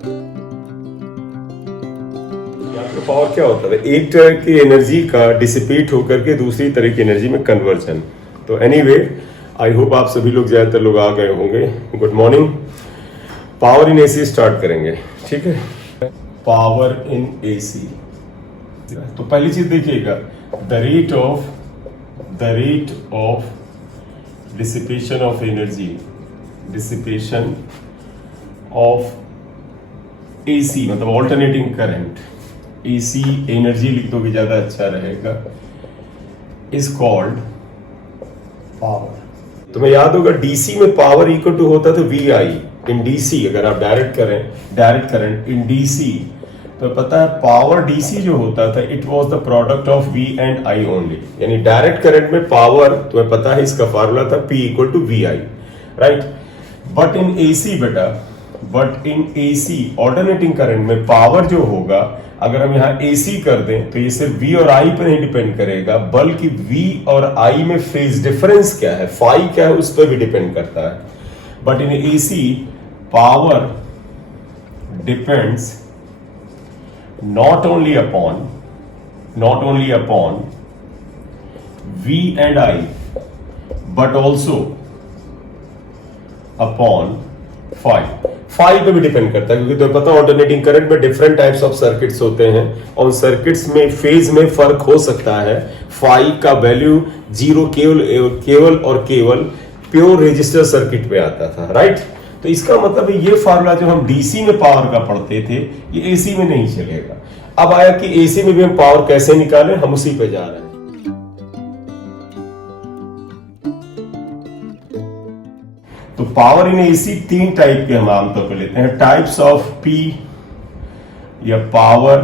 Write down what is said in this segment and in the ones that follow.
तो पावर क्या होता है? एक तरह की एनर्जी का डिसिपेट होकर के दूसरी तरह की एनर्जी में कन्वर्जन। तो एनीवे, आई होप आप सभी लोग, ज्यादातर लोग आ गए होंगे। Good morning. Power in AC start करेंगे, ठीक है? Power in AC. तो पहली चीज देखिएगा, the rate of dissipation of energy, dissipation of AC मतलब ऑल्टरनेटिंग करंट, एसी एनर्जी लिख दोगे ज्यादा अच्छा रहेगा, इज कॉल्ड पावर। तुम्हें याद होगा डीसी में पावर इक्वल टू होता था वी आई इन डीसी। अगर आप डायरेक्ट करंट इन डीसी, तो पता है पावर डीसी जो होता था, it was the product of V and I only. यानी डायरेक्ट करंट में पावर, तुम्हें पता है इसका फार्मूला था P equal to V I, right? But in AC बेटा, but in AC alternating current में पावर जो होगा, अगर हम यहाँ एसी कर दें तो ये सिर्फ वी और आई पर नहीं डिपेंड करेगा, बल्कि वी और आई में फेज डिफरेंस क्या है, फाई क्या है, उस पर भी डिपेंड करता है। But in AC power depends not only upon V and I, but also upon phi। Phi पे भी डिपेंड करता है, क्योंकि तुम्हें पता है ऑल्टरनेटिंग करंट में डिफरेंट टाइप्स ऑफ सर्किट्स होते हैं, और सर्किट्स में फेज में फर्क हो सकता है। फाई का वैल्यू जीरो केवल और केवल प्योर रेजिस्टर सर्किट पे आता था, राइट? तो इसका मतलब ये फार्मूला जो हम डीसी में पावर का पढ़ते थे, ये एसी में नहीं चलेगा। अब आया कि एसी में भी हम पावर कैसे निकालें, हम उसी पे जा रहे हैं। तो पावर इन एसी तीन टाइप के हम आमतौर पर लेते हैं, टाइप्स ऑफ पी या पावर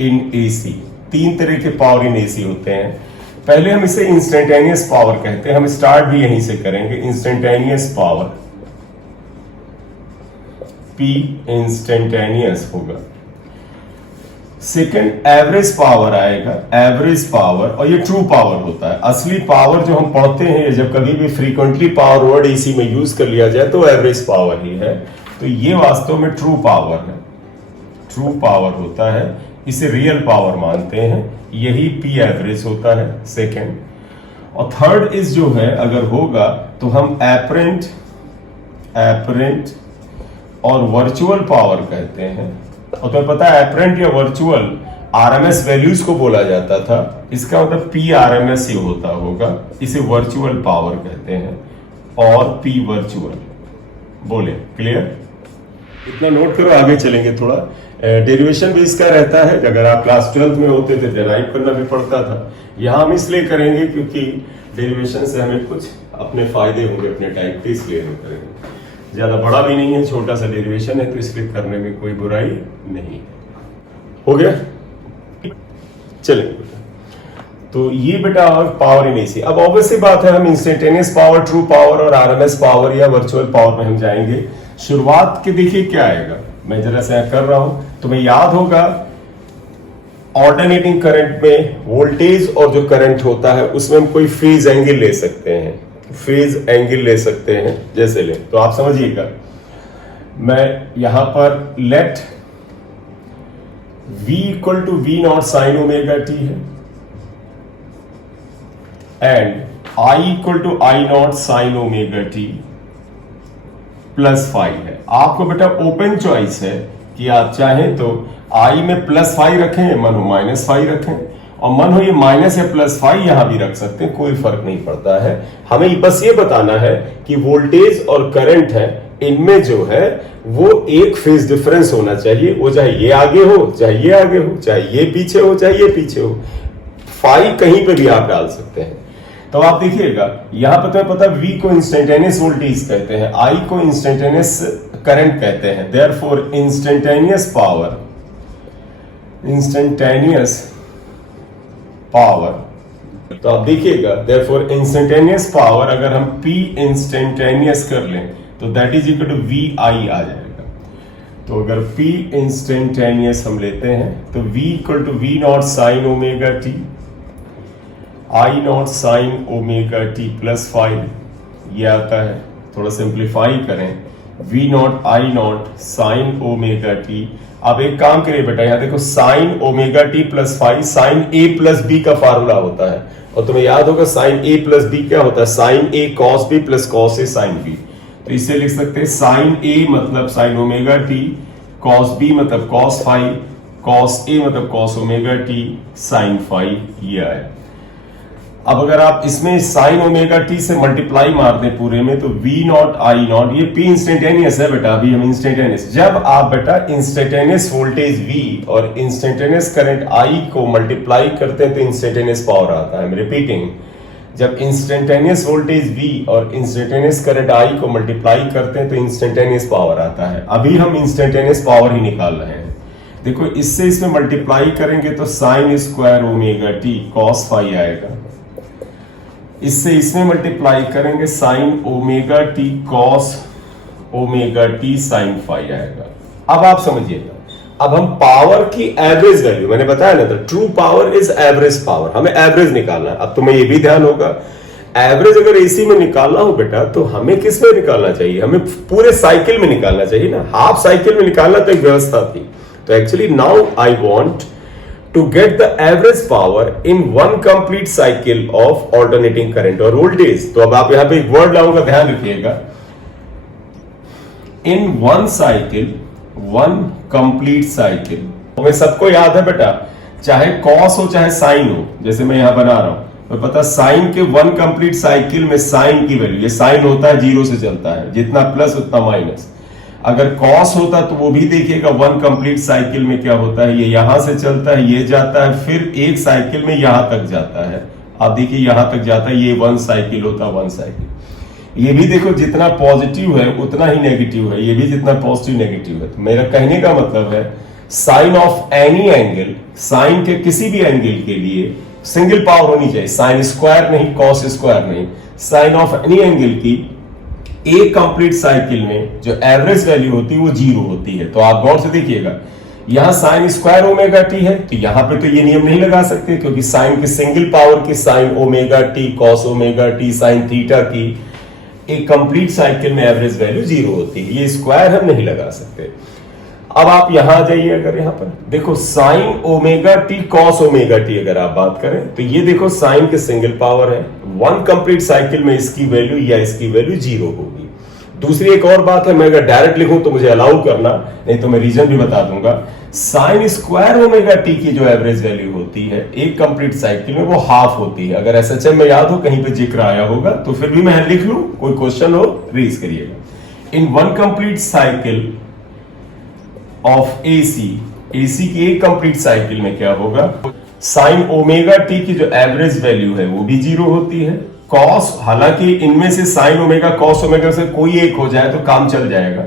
इन एसी। तीन तरह के पावर इन एसी होते हैं। पहले हम इसे इंस्टेंटेनियस पावर कहते हैं, हम स्टार्ट भी यहीं से करेंगे। इंस्टेंटेनियस पावर, P इंस्टेंटेनियस होगा। सेकंड एवरेज पावर आएगा, एवरेज पावर, और ये ट्रू पावर होता है। असली पावर जो हम पढ़ते हैं, जब कभी भी फ्रीक्वेंटली पावर वर्ड एसी में यूज कर लिया जाए तो एवरेज पावर ही है। तो ये वास्तव में ट्रू पावर है, ट्रू पावर होता है, इसे रियल पावर मानते हैं, यही P एवरेज होता है सेकंड। और थर्ड इज जो है, अगर होगा तो हम एपरेंट और वर्चुअल पावर कहते हैं। और तुम्हें पता है एपरेंट या वर्चुअल आरएमएस वैल्यूज को बोला जाता था, इसका मतलब पी आरएमएस ही होता होगा, इसे वर्चुअल पावर कहते हैं, और पी वर्चुअल। बोले क्लियर? इतना नोट करो, आगे चलेंगे। थोड़ा डेरिवेशन भी इसका रहता है, अगर आप क्लास 12 में होते थे डेराइव करना भी पड़ता था। यहां हम इसलिए करेंगे क्योंकि डेरिवेशन से हमें कुछ अपने फायदे होंगे अपने टाइप के, इसलिए हम करेंगे। ज्यादा बड़ा भी नहीं है, छोटा सा डेरिवेशन है, तो इसलिए करने में कोई बुराई नहीं। हो गया? चलिए, तो ये बेटा पावर इन एसी। अब ऑब्वियसली बात है, हम इंस्टेंटेनियस पावर, ट्रू पावर और आरएमएस पावर या वर्चुअल पावर में हम जाएंगे। शुरुआत के देखिए क्या आएगा, मैं जरा से कर रहा हूं, तुम्हें याद होगा ऑल्टरनेटिंग करंट में वोल्टेज और जो करंट होता है उसमें हम कोई फेज एंगल ले सकते हैं, फेज एंगल ले सकते हैं। जैसे ले, तो आप समझिएगा, मैं यहां पर let V equal to V naught sine omega T है, and I equal to I naught sine omega T plus phi है। आपको बेटा ओपन चॉइस है कि आप चाहें तो I में प्लस फाई रखें, मन हो माइनस फाई रखें, और मन हो ये माइनस या प्लस फाई यहां भी रख सकते हैं, कोई फर्क नहीं पड़ता है। हमें बस ये बताना है कि वोल्टेज और करंट है, इनमें जो है वो एक फेज डिफरेंस होना चाहिए, वो चाहे ये आगे हो, चाहे ये आगे हो, चाहे ये पीछे हो, चाहे ये पीछे हो। फाई कहीं पे भी आप डाल सकते हैं। तो आप देखिएगा यहां पर तुम्हें पता है V को इंस्टेंटेनियस वोल्टेज कहते हैं, I को इंस्टेंटेनियस करंट कहते हैं। देयरफॉर इंस्टेंटेनियस पावर, तो आप देखिएगा देयरफॉर इंस्टेंटेनियस पावर अगर हम P इंस्टेंटेनियस कर लें तो that is equal to VI आ जाएगा। तो अगर P इंस्टेंटेनियस हम लेते हैं तो V equal to V naught sine omega T, I naught sine omega T plus five, ये आता है। थोड़ा सिंप्लीफाई करें, V naught I naught sine omega T. अब एक काम करिए बेटा, यहां देखो sine omega T plus five sine A plus B का फार्मूला होता है, और तुम्हें याद होगा साइन ए प्लस बी क्या होता है, sine A cos B plus cos A sine B. तो इससे लिख सकते हैं साइन ए मतलब sine omega T, cos B मतलब कॉस फाइव, कॉस ए मतलब cos omega T sine phi, ये आया। अब अगर आप इसमें साइन ओमेगा टी से मल्टीप्लाई मार दें पूरे में, तो वी नॉट आई नॉट, ये पी इंस्टेंटेनियस है बेटा, अभी हम इंस्टेंटेनियस, जब आप बेटा इंस्टेंटेनियस वोल्टेज वी और इंस्टेंटेनियस करंट आई को मल्टीप्लाई करते हैं तो इंस्टेंटेनियस पावर आता है। रिपीटिंग, जब इंस्टेंटेनियस वोल्टेज वी और इंस्टेंटेनियस करंट आई को मल्टीप्लाई करते हैं तो इंस्टेंटेनियस पावर आता है। अभी हम इंस्टेंटेनियस पावर ही निकाल रहे हैं। देखो इससे इसमें मल्टीप्लाई करेंगे तो sine square omega T cos phi आएगा, इससे इसमें मल्टीप्लाई करेंगे sine omega T cos omega T sine phi आएगा। अब आप समझिएगा, अब हम पावर की एवरेज वैल्यू, मैंने बताया ना, true power is average power, हमें एवरेज निकालना है। अब तुम्हें यह भी ध्यान होगा, एवरेज अगर एसी में निकालना हो बेटा तो हमें किस में निकालना चाहिए, हमें पूरे साइकिल में निकालना चाहिए ना, हाफ साइकिल में निकालना तो एक व्यवस्था थी। तो actually now I want to get the average power in one complete cycle of alternating current और voltage। तो अब आप यहां पे एक वर्ड लाऊंगा, ध्यान रखिएगा, in one cycle, one complete cycle। हमें सबको याद है बेटा, चाहे cos हो चाहे sin हो, जैसे मैं यहां बना रहा हूं तो पता sin के वन कंप्लीट साइकिल में sin की वैल्यू, ये sin होता है जीरो से चलता है, जितना प्लस उतना माइनस। अगर कॉस होता तो वो भी देखिएगा वन कंप्लीट साइकिल में क्या होता है, ये यहां से चलता है, ये जाता है, फिर एक साइकिल में यहां तक जाता है। आप देखिए यहां तक जाता है, ये वन साइकिल होता है, वन साइकिल। ये भी देखो जितना पॉजिटिव है उतना ही नेगेटिव है, ये भी जितना पॉजिटिव नेगेटिव है। तो मेरा कहने का मतलब है sine of any angle, sine के किसी भी एंगल के लिए सिंगल पावर होनी चाहिए, साइन स्क्वायर नहीं, कॉस स्क्वायर नहीं, साइन ऑफ एनी एंगल की एक कंप्लीट साइकिल में जो एवरेज वैल्यू होती है वो जीरो होती है। तो आप गौर से देखिएगा, यहां साइन स्क्वायर ओमेगा टी है, तो यहां पे तो ये नियम नहीं लगा सकते, क्योंकि साइन की सिंगल पावर की sign omega T cos omega T sine theta की एक कंप्लीट साइकिल में एवरेज वैल्यू जीरो होती है, ये स्क्वायर हम नहीं लगा सकते। अब आप यहां आ जाइए, अगर यहां पर देखो sine omega T cos omega T अगर आप बात करें तो ये देखो साइन के सिंगल पावर है, वन कंप्लीट साइकिल में इसकी वैल्यू या इसकी वैल्यू जीरो होगी। दूसरी एक और बात है, मैं अगर डायरेक्ट लिखूं तो मुझे अलाउ करना, नहीं तो मैं रीजन भी बता दूंगा। साइन स्क्वायर ओमेगा टी की जो एवरेज वैल्यू होती है एक कंप्लीट साइकिल में वो हाफ होती है। अगर एसएचएम में याद हो कहीं पे जिक्र आया होगा तो फिर भी मैं लिख लूं, कोई क्वेश्चन हो रेज करिएगा। In one complete cycle of AC, AC की एक कंप्लीट साइकिल में क्या होगा, साइन ओमेगा टी की जो एवरेज वैल्यू है वो भी जीरो होती है। कॉस, हालांकि इनमें से साइन ओमेगा कॉस ओमेगा से कोई एक हो जाए तो काम चल जाएगा,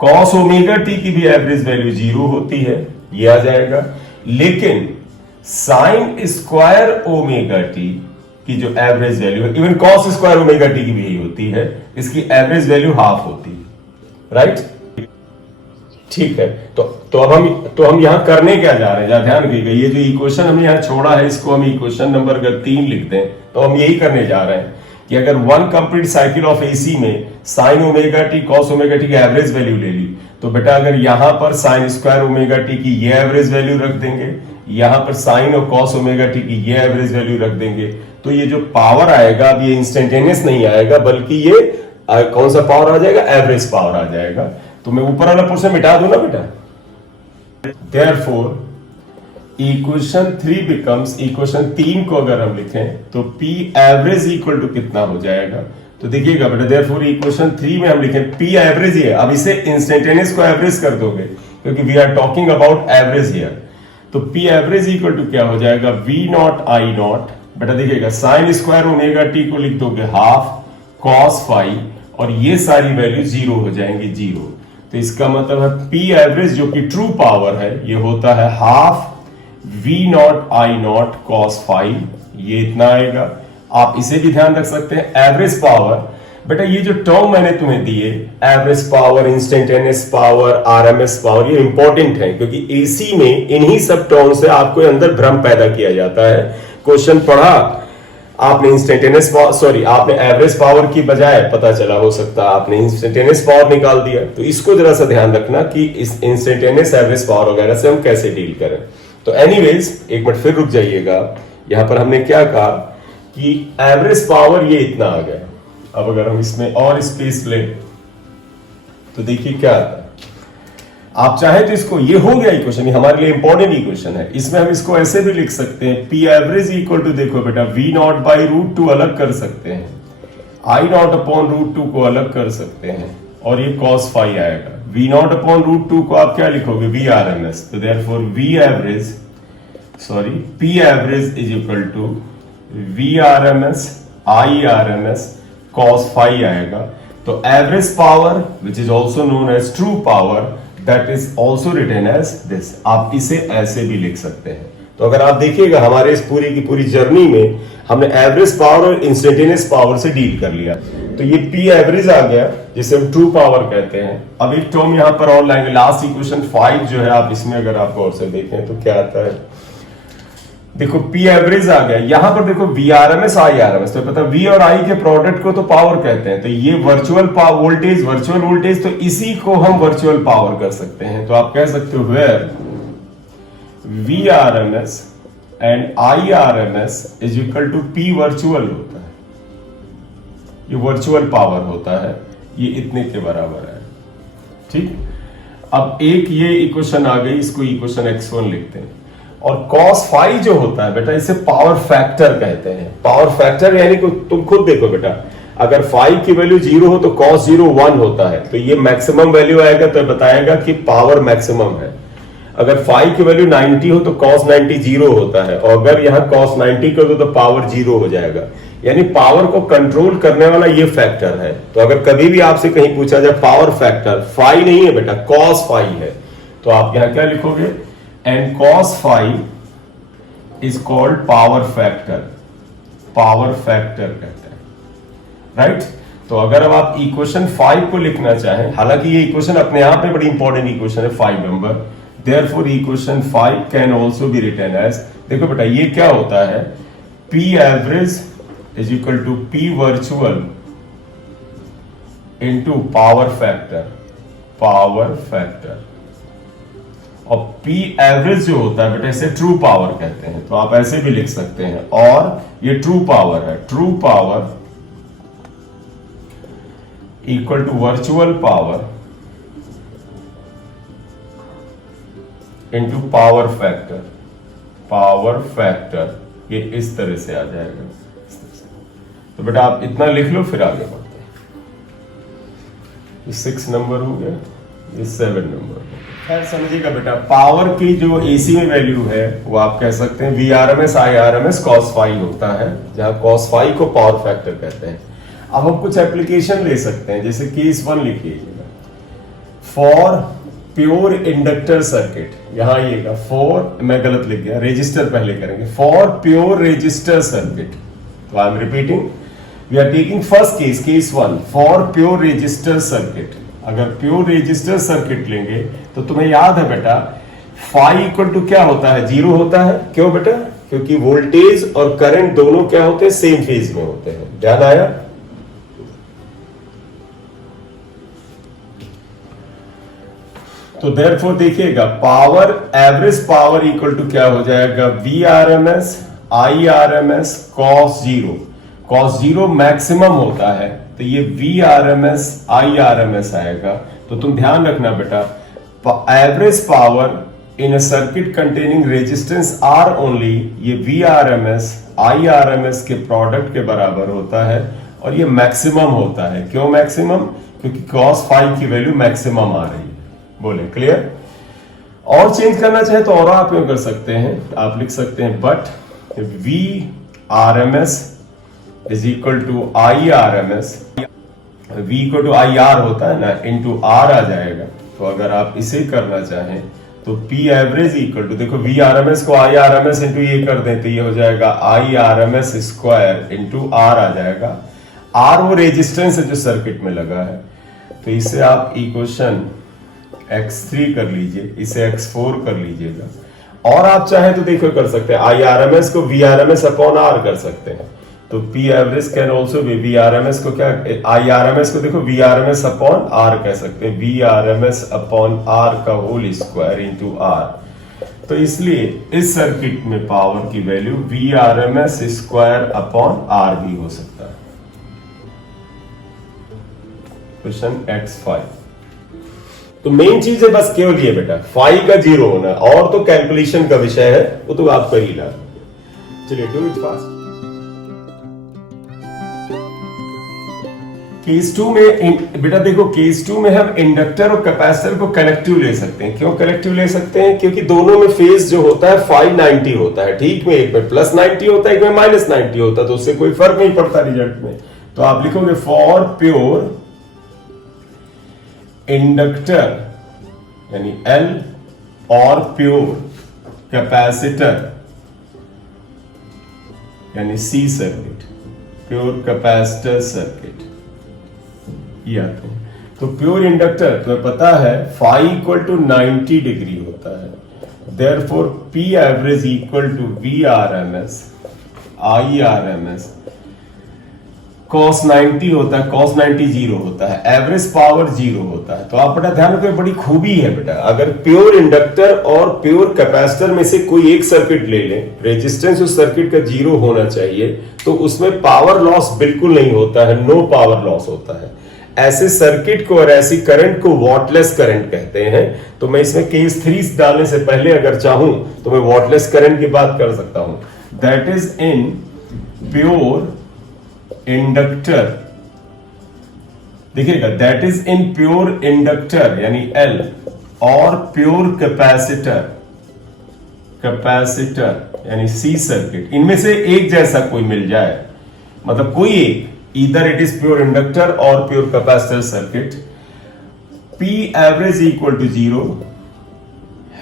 कॉस ओमेगा टी की भी एवरेज वैल्यू जीरो होती है, ये आ जाएगा। लेकिन साइन स्क्वायर ओमेगा टी की जो एवरेज वैल्यू है, even cos square omega T की भी यही होती है, इसकी एवरेज वैल्यू हाफ होती है, राइट। ठीक है, तो अब हम यहां करने क्या जा रहे हैं, ध्यान रखिएगा, ये जो इक्वेशन हमने यहां छोड़ा है इसको हम इक्वेशन नंबर अगर 3 लिख दें तो हम यही करने जा रहे हैं कि अगर one complete cycle of AC में sine omega T cos omega T की एवरेज वैल्यू ले ली, तो बेटा अगर यहां पर साइन स्क्वायर ओमेगा टी की ये एवरेज वैल्यू रख देंगे, यहां पर साइन और कॉस ओमेगा टी की ये एवरेज वैल्यू रख देंगे, तो ये जो पावर आएगा अब ये इंस्टेंटेनियस नहीं आएगा, बल्कि ये कौन सा पावर आ जाएगा, एवरेज पावर आ जाएगा। तो मैं ऊपर वाला पोर्शन मिटा दूं ना बेटा। Therefore, इक्वेशन 3 बिकम्स, इक्वेशन 3 को अगर हम लिखें तो P एवरेज इक्वल टू कितना हो जाएगा, तो देखिएगा बेटा, therefore इक्वेशन 3 में हम लिखें P एवरेज ही है। अब इसे इंस्टेंटेनियस को एवरेज कर दोगे क्योंकि we are talking about average here, तो P एवरेज इक्वल टू क्या हो जाएगा, V नॉट आई नॉट, बेटा देखिएगा साइन स्क्वायर ओमेगा टी को लिख दोगे हाफ कॉस फाइव, और ये सारी वैल्यू जीरो हो जाएंगी, जीरो। तो इसका मतलब है P एवरेज जो कि ट्रू पावर है ये होता है half V not I not cos five, ये इतना आएगा। आप इसे भी ध्यान रख सकते हैं, एवरेज पावर, बेटा ये जो टर्म मैंने तुम्हें दिए, average power, instantaneous power, RMS power, ये इंपॉर्टेंट है क्योंकि एसी में इन्हीं सब टर्म से आपको अंदर भ्रम पैदा किया जाता है। क्वेश्चन पढ़ा, आपने आपने एवरेज पावर की बजाय पता चला हो सकता है आपने इंस्टेंटेनियस पावर निकाल दिया। तो इसको जरा सा ध्यान रखना कि इस इंस्टेंटेनियस एवरेज पावर वगैरह से हम कैसे डील करें। तो एनीवेज एक मिनट फिर रुक जाइएगा, यहां पर हमने क्या कहा कि एवरेज पावर ये इतना आ गया। अब अगर हम इसमें और स्पेस लें तो देखिए क्या आता है। आप चाहे तो इसको, ये हो गया इक्वेशन, ये हमारे लिए इंपॉर्टेंट इक्वेशन है। इसमें हम इसको ऐसे भी लिख सकते हैं, पी एवरेज इक्वल टू, देखो बेटा, V naught by root two अलग कर सकते हैं, I naught upon root two को अलग कर सकते हैं, और ये कॉस फाई आएगा। V naught upon root two को आप क्या लिखोगे, वी आर एम एस। तो therefore P average is equal to V R M S I R M S cos phi आएगा। तो average power which is also known as true power, that is also written as this. आप इसे ऐसे भी लिख सकते हैं। तो अगर आप देखिएगा हमारे इस पूरी की पूरी जर्नी में हमने एवरेज पावर और इंस्टेंटेनियस पावर से डील कर लिया। तो ये पी एवरेज आ गया जिसे हम ट्रू पावर कहते हैं। अब एक टर्म यहां पर और लाएंगे, लास्ट इक्वेशन 5 जो है, आप इसमें अगर आप गौर से देखें तो क्या आता है, देखो पी एवरेज आ गया। यहां पर देखो V R M S I R M S, तो पता वी और आई के प्रोडक्ट को तो पावर कहते हैं। तो ये वर्चुअल वोल्टेज, तो इसी को हम वर्चुअल पावर कर सकते हैं। तो आप कह सकते हो where V R M S and I R M S is equal to P virtual होता है, ये वर्चुअल पावर होता है, ये इतने के बराबर है। ठीक, अब एक ये इक्वेशन आ गई, इसको इक्वेशन x1 लिखते हैं। और cos फाई जो होता है बेटा, इसे पावर फैक्टर कहते हैं। पावर फैक्टर यानी कि तुम खुद देखो बेटा, अगर फाई की वैल्यू 0 हो तो cos 0 1 होता है, तो ये मैक्सिमम वैल्यू आएगा, तो बताएगा कि पावर मैक्सिमम है। अगर फाई की वैल्यू 90 हो तो cos 90 0 होता है, और अगर यहां cos 90 कर दो तो पावर 0 हो जाएगा। यानी पावर को कंट्रोल करने वाला ये फैक्टर है। तो अगर कभी भी आपसे कहीं पूछा जाए पावर फैक्टर, फाई नहीं है बेटा, cos फाई है, तो आप यहां क्या लिखोगे, and cos phi is called power factor कहते हैं, राइट। तो अगर अब आप इक्वेशन 5 को लिखना चाहें, हालांकि ये इक्वेशन अपने आप में बड़ी इंपॉर्टेंट इक्वेशन है 5 नंबर, therefore equation 5 can also be written as, देखो बेटा ये क्या होता है, P average is equal to P virtual into power factor. और P एवरेज जो होता है बेटा, इसे ट्रू पावर कहते हैं। तो आप ऐसे भी लिख सकते हैं, और ये ट्रू पावर है, true power equal to virtual power into power factor, ये इस तरह से आ जाएगा। तो बेटा आप इतना लिख लो, फिर आगे बढ़ते हैं। ये 6 नंबर हो गया, ये 7 नंबर। खैर समझिएगा बेटा, पावर की जो एसी में वैल्यू है वो आप कह सकते हैं V R M S I R M S cos phi होता है, जहां कॉस फाई को पावर फैक्टर कहते हैं। अब हम कुछ एप्लीकेशन ले सकते हैं, जैसे केस 1 लिखिएगा, फॉर प्योर इंडक्टर सर्किट। यहां आइएगा, फॉर, मैं गलत लिख गया, रजिस्टर पहले करेंगे, फॉर प्योर रजिस्टर सर्किट। तो I am repeating, we are taking first case 1 for pure resistor circuit. अगर प्योर रजिस्टर सर्किट लेंगे तो तुम्हें याद है बेटा, फाई इक्वल टू क्या होता है, 0 होता है। क्यों बेटा, क्योंकि वोल्टेज और करंट दोनों क्या होते हैं, सेम फेज में होते हैं। ध्यान आया। तो देयरफॉर देखिएगा, power, average power equal to क्या हो जाएगा, V R M S I R M S cos 0। Cos 0 maximum होता है, तो ये V R M S I R M S आएगा। तो तुम ध्यान रखना बेटा, average power in a circuit containing resistance R only, ये V R M S I R M S के प्रोडक्ट के बराबर होता है, और ये मैक्सिमम होता है। क्यों मैक्सिमम, क्योंकि कॉस फाई की वैल्यू मैक्सिमम आ रही है। बोले क्लियर। और चेंज करना चाहे तो और आप कर सकते हैं, आप लिख सकते हैं but V R M S is equal to I R M S, V equal to I R होता है ना, इनटू आर आ जाएगा। तो अगर आप इसे करना चाहें तो पी एवरेज इक्वल टू, देखो वी आर एम एस को I R M S into ये कर दें तो ये हो जाएगा I R M S square into R आ जाएगा। आर वो रेजिस्टेंस है जो सर्किट में लगा है। तो इसे आप इक्वेशन x3 कर लीजिए, इसे x4 कर लीजिएगा। और आप चाहे तो देखो कर सकते हैं, आई आर एम एस को V R M S upon R कर सकते हैं। तो P average can also be V R M S को क्या आई आर एम एस को देखो V R M S upon R कह सकते हैं, V R M S upon R का होल स्क्वायर इंटू आर। तो इसलिए इस सर्किट में पावर की value V R M S square upon are भी हो सकता है। Question X5। तो मेन चीज है बस केवल ये बेटा फाई का 0 होना, और तो कैलकुलेशन का विषय है वो तो आप कर ही ला। चलिए डू इट फास्ट। केस 2 में बेटा देखो, केस 2 में हम इंडक्टर और कैपेसिटर को कलेक्टिव ले सकते हैं। क्यों कलेक्टिव ले सकते हैं? क्योंकि दोनों में फेज जो होता है 590 होता है, ठीक में एक में प्लस 90 होता है, एक में माइनस 90 होता है, तो उससे कोई फर्क नहीं पड़ता रिजल्ट में। तो आप लिखोगे फॉर प्योर इंडक्टर यानी L और प्योर कैपेसिटर यानी C circuit, pure capacitor circuit ये आते हैं। तो प्योर इंडक्टर तुम्हें पता है फाई इक्वल टू 90 डिग्री होता है, therefore P average equal to V R M S I R M S cos 90 होता है, cos 90 0 होता है, एवरेज पावर 0 होता है। तो आप बेटा ध्यान रखो, बड़ी खूबी है बेटा, अगर प्योर इंडक्टर और प्योर कैपेसिटर में से कोई एक सर्किट ले लें, रेजिस्टेंस उस सर्किट का 0 होना चाहिए, तो उसमें पावर लॉस बिल्कुल नहीं होता है, नो पावर लॉस होता है। ऐसे सर्किट को और ऐसी करंट को वॉटलेस करंट कहते हैं। तो मैं इसमें केस 3 डालने से पहले अगर चाहूं तो मैं वॉटलेस करंट की बात कर सकता हूं। That is in pure inductor, देखिएगा that is in pure inductor यानी L और प्योर कैपेसिटर यानी C सर्किट, इनमें से एक जैसा कोई मिल जाए, मतलब कोई एक, either it is pure inductor और pure capacitor circuit, P average equal to 0,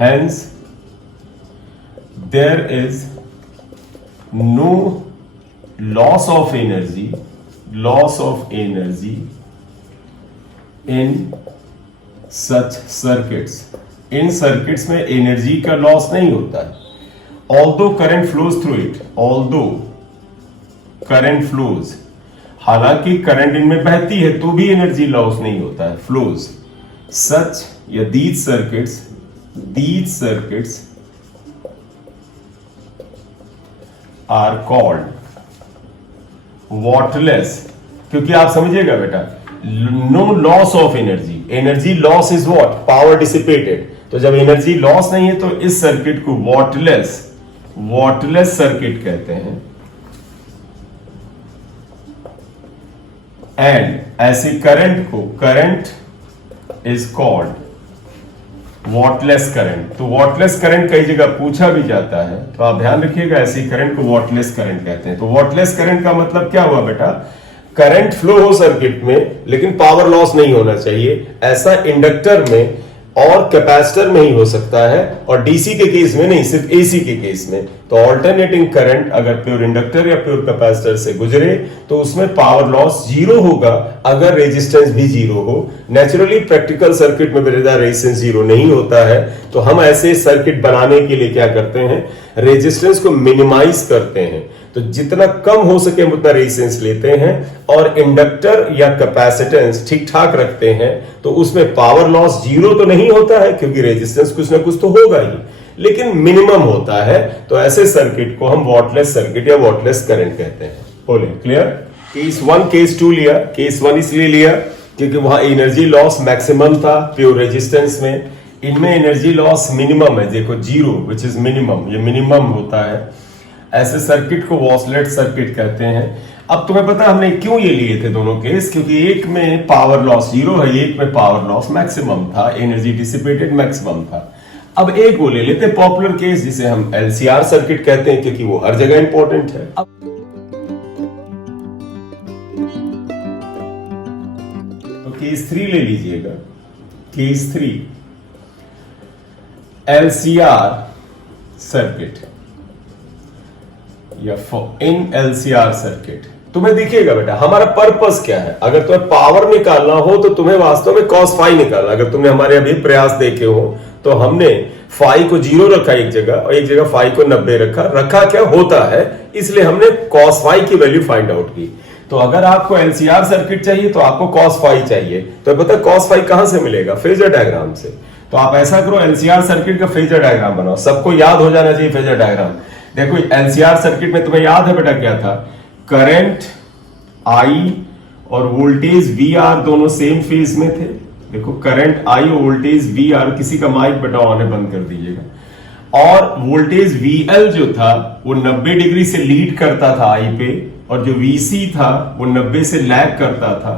hence there is no loss of energy in such circuits, इन सर्किट्स में एनर्जी का लॉस नहीं होता है। although current flows through it, हालांकि करंट इनमें बहती है तो भी एनर्जी लॉस नहीं होता है, फ्लोज सच या these circuits are called wattless. क्योंकि आप समझिएगा बेटा, no loss of energy, energy loss is what, power dissipated. तो जब एनर्जी लॉस नहीं है तो इस सर्किट को वॉटलेस सर्किट कहते हैं। एंड ऐसी current is called wattless current. तो वॉटलेस करंट कई जगह पूछा भी जाता है, तो आप ध्यान रखिएगा ऐसी करंट को वॉटलेस करंट कहते हैं। तो वॉटलेस करंट का मतलब क्या हुआ बेटा, करंट फ्लो हो सर्किट में लेकिन पावर लॉस नहीं होना चाहिए। ऐसा इंडक्टर में और कैपेसिटर में ही हो सकता है, और डीसी के केस में नहीं, सिर्फ एसी के केस में। तो ऑल्टरनेटिंग करंट अगर प्योर इंडक्टर या प्योर कैपेसिटर से गुजरे तो उसमें पावर लॉस 0 होगा अगर रेजिस्टेंस भी 0 हो। नेचुरली प्रैक्टिकल सर्किट में रेजिस्टेंस 0 नहीं होता है, तो हम ऐसे सर्किट बनाने के लिए क्या करते हैं, रेजिस्टेंस को मिनिमाइज करते हैं। तो जितना कम हो सके हम उतना रेजिस्टेंस लेते हैं, और इंडक्टर या कैपेसिटेंस ठीक ठाक रखते हैं, तो उसमें पावर लॉस 0 तो नहीं होता है क्योंकि रेजिस्टेंस कुछ ना कुछ तो होगा ही, लेकिन मिनिमम होता है। तो ऐसे सर्किट को हम वॉटलेस सर्किट या वॉटलेस करंट कहते हैं। बोले क्लियर? केस 1 केस 2 लिया। केस 1 इसलिए लिया क्योंकि वहां एनर्जी लॉस मैक्सिमम था प्योर रेजिस्टेंस में, इनमें एनर्जी लॉस मिनिमम है, देखो 0 विच इज मिनिमम, ये मिनिमम होता है। ऐसे सर्किट को वॉटलेस सर्किट कहते हैं। अब तुम्हें पता हमने क्यों ये लिए थे दोनों केस, क्योंकि एक में पावर लॉस 0 है, एक में पावर लॉस मैक्सिमम था, एनर्जी डिसिपेटेड मैक्सिमम था। अब एक वो ले लेते पॉपुलर केस जिसे हम एलसीआर सर्किट कहते हैं, क्योंकि वो हर जगह इंपॉर्टेंट है। तो केस 3 ले लीजिएगा। केस 3 एलसीआर सर्किट या इन एलसीआर सर्किट। तुम्हें देखिएगा बेटा हमारा पर्पस क्या है, अगर तुम्हें पावर निकालना हो तो तुम्हें वास्तव में cos फाई निकालना। अगर तुमने हमारे अभी प्रयास देखे हो तो हमने फाई को 0 रखा एक जगह और एक जगह फाई को 90 रखा क्या होता है, इसलिए हमने कॉस फाई की वैल्यू फाइंड आउट की। तो अगर आपको एलसीआर सर्किट चाहिए तो आपको कॉस फाई चाहिए, तो पता है कॉस फाई कहां से मिलेगा, फेजर डायग्राम से। तो आप ऐसा करो, एलसीआर सर्किट का फेजर डायग्राम बनाओ, सबको याद हो जाना चाहिए फेजर डायग्राम। देखो एलसीआर सर्किट में तुम्हें याद है बेटा क्या था, करंट आई और वोल्टेज वी आर दोनों सेम फेज में थे। देखो करंट आई और वोल्टेज वी आर, किसी का माइक बेटा ऑन है, बंद कर दीजिएगा। और वोल्टेज वी एल जो था वो 90 डिग्री से लीड करता था आई पे, और जो वीसी था वो 90 से लैग करता था।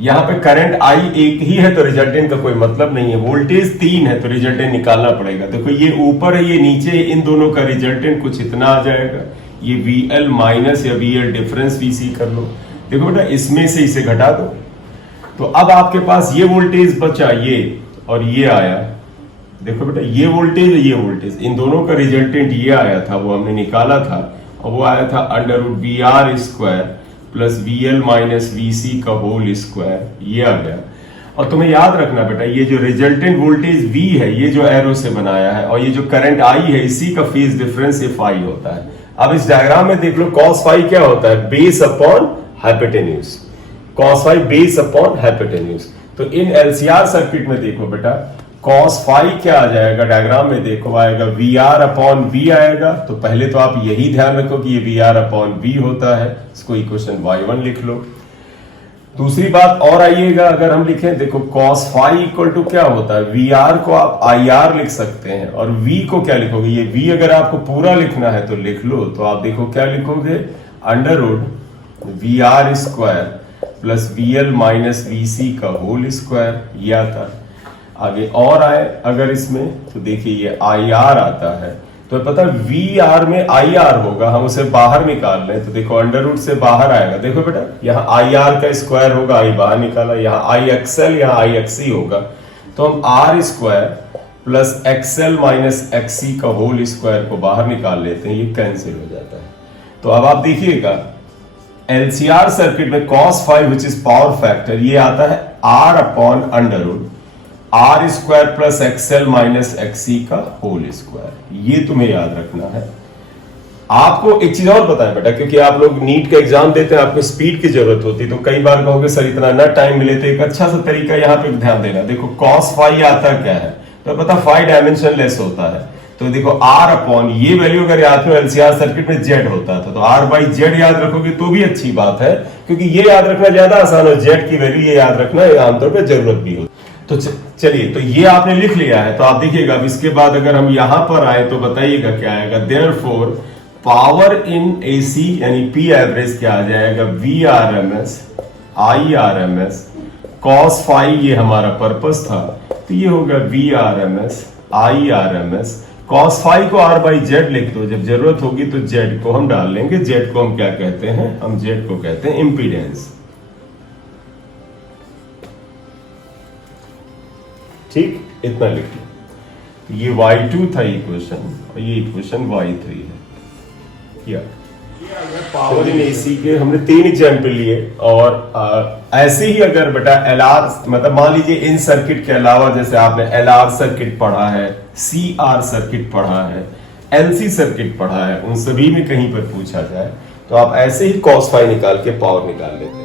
यहां पे करंट आई एक ही है तो रिजल्टेंट का कोई मतलब नहीं है, वोल्टेज 3 है तो रिजल्टेंट निकालना पड़ेगा। देखो ये ऊपर है ये नीचे है, इन दोनों का रिजल्टेंट कुछ इतना आ जाएगा, ये VL माइनस या VL डिफरेंस VC कर लो। देखो बेटा इसमें से इसे घटा दो, तो अब आपके पास ये वोल्टेज बचा ये और ये आया। देखो बेटा ये वोल्टेज है ये वोल्टेज, इन दोनों का रिजल्टेंट ये आया था, वो हमने निकाला था, और वो आया था √VR square plus VL minus VC का होल स्क्वायर, ये आ गया। और तुम्हें याद रखना बेटा ये जो रिजल्टेंट वोल्टेज V है, ये जो एरो से बनाया है, और ये जो करंट I है, इसी का फेज डिफरेंस ये फाई होता है। अब इस डायग्राम में देख लो कॉस फाई क्या होता है, base upon hypotenuse, cos phi base upon hypotenuse. तो इन एलसीआर सर्किट में देखो बेटा कॉस फाई क्या आ जाएगा, डायग्राम में देखो आएगा VR अपॉन V आएगा। तो पहले तो आप यही ध्यान रखो कि ये VR अपॉन V होता है, इसको इक्वेशन Y1 लिख लो। दूसरी बात और आइएगा, अगर हम लिखें देखो कॉस फाई इक्वल टू क्या होता है, VR को आप IR लिख सकते हैं, और V को क्या लिखोगे, ये V अगर आपको पूरा लिखना है तो लिख लो, तो आप देखो क्या लिखोगे, √VR square plus VL minus VC का होल स्क्वायर, ये आता है। आगे और आए अगर इसमें तो देखिए ये IR आता है, तो पता है VR में IR होगा, हम उसे बाहर निकाल लें तो देखो √ से बाहर आएगा। देखो बेटा यहाँ IR का स्क्वायर होगा, I बाहर निकाला, यहाँ IXL यहाँ IXC होगा, तो हम R square plus XL minus XC का होल स्क्वायर को बाहर निकाल लेते हैं, ये कैंसिल हो जाता है। तो अब आप देखिएगा एलसीआर सर्किट में cos phi which is power factor, ये आता है R upon √R square plus XL minus XC का होल स्क्वायर, ये तुम्हें याद रखना है। आपको एक चीज और पता है बेटा, क्योंकि आप लोग नीट का एग्जाम देते हैं, आपको स्पीड की जरूरत होती है, तो कई बार कहोगे सर इतना ना टाइम मिले, तो एक अच्छा सा तरीका यहाँ पे ध्यान देना। देखो cos फाई आता क्या है, तो पता फाई डायमेंशन लेस होता है, तो देखो R अपॉन ये वैल्यू अगर याद करो एलसीआर सर्किट में Z होता था, तो R/Z याद रखोगे तो भी अच्छी बात है, क्योंकि ये याद रखना ज्यादा आसान है, Z की वैल्यू ये याद रखना आमतौर पर जरूरत भी हो। तो चलिए, तो ये आपने लिख लिया है, तो आप देखिएगा अब इसके बाद अगर हम यहां पर आए तो बताइएगा क्या आएगा, देयरफॉर पावर इन AC यानी P एवरेज क्या आ जाएगा, VRMS IRMS cos फाई, ये हमारा पर्पस था, तो ये होगा VRMS IRMS cos फाई को R/Z लिख दो, जब जरूरत होगी तो Z को हम डाल लेंगे। Z को हम क्या कहते हैं, हम Z को कहते हैं इम्पीडेंस। ठीक, इतना लिख लो। ये Y2 था इक्वेशन, और ये इक्वेशन Y3 है। क्या पावर इन AC के हमने 3 एग्जाम्पल लिए, और ऐसे ही अगर बेटा LR मतलब मान लीजिए इन सर्किट के अलावा जैसे आपने LR सर्किट पढ़ा है, CR सर्किट पढ़ा है, LC सर्किट पढ़ा है, उन सभी में कहीं पर पूछा जाए तो आप ऐसे ही cos फाई निकाल के पावर निकाल लेते हैं।